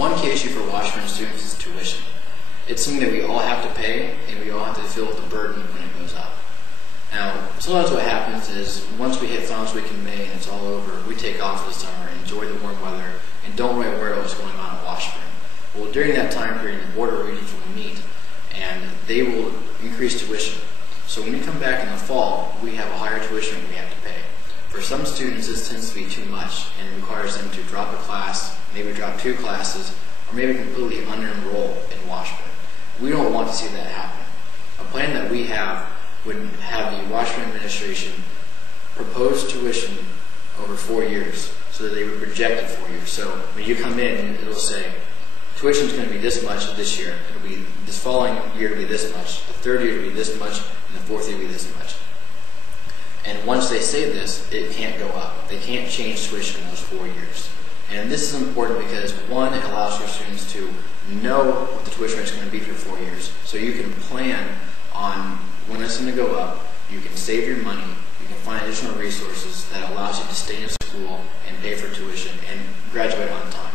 One key issue for Washburn students is tuition. It's something that we all have to pay, and we all have to feel the burden when it goes up. Now, sometimes what happens is once we hit finals week in May and it's all over, we take off for the summer, enjoy the warm weather, and don't really worry about what's going on at Washburn. Well, during that time period, the Board of Regents will meet, and they will increase tuition. So when we come back in the fall, we have a higher tuition we have to pay. For some students, this tends to be too much, and it requires them to drop a class, maybe drop 2 classes, or maybe completely under-enroll in Washburn. We don't want to see that happen. A plan that we have would have the Washburn administration propose tuition over 4 years, so that they would project it 4 years. So when you come in, it'll say, tuition is going to be this much this year. It'll be this following year to be this much. The third year to be this much, and the fourth year to be this much. And once they say this, it can't go up. They can't change tuition in those 4 years. And this is important because, one, it allows your students to know what the tuition rate is going to be for 4 years. So you can plan on when it's going to go up, you can save your money, you can find additional resources that allows you to stay in school and pay for tuition and graduate on time.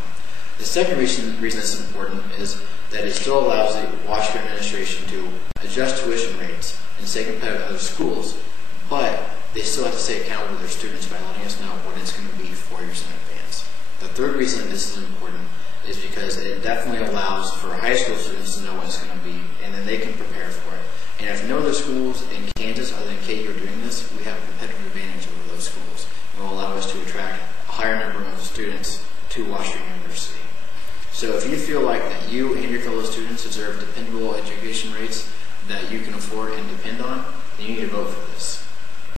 The second reason this is important is that it still allows the Washburn administration to adjust tuition rates and stay competitive with other schools, but they still have to stay accountable to their students by letting us know what it's going to be 4 years in advance. The third reason this is important is because it definitely allows for high school students to know what it's going to be, and then they can prepare for it. And if no other schools in Kansas other than KU are doing this, we have a competitive advantage over those schools. It will allow us to attract a higher number of students to Washburn University. So if you feel like that you and your fellow students deserve dependable education rates that you can afford and depend on, then you need to vote for this.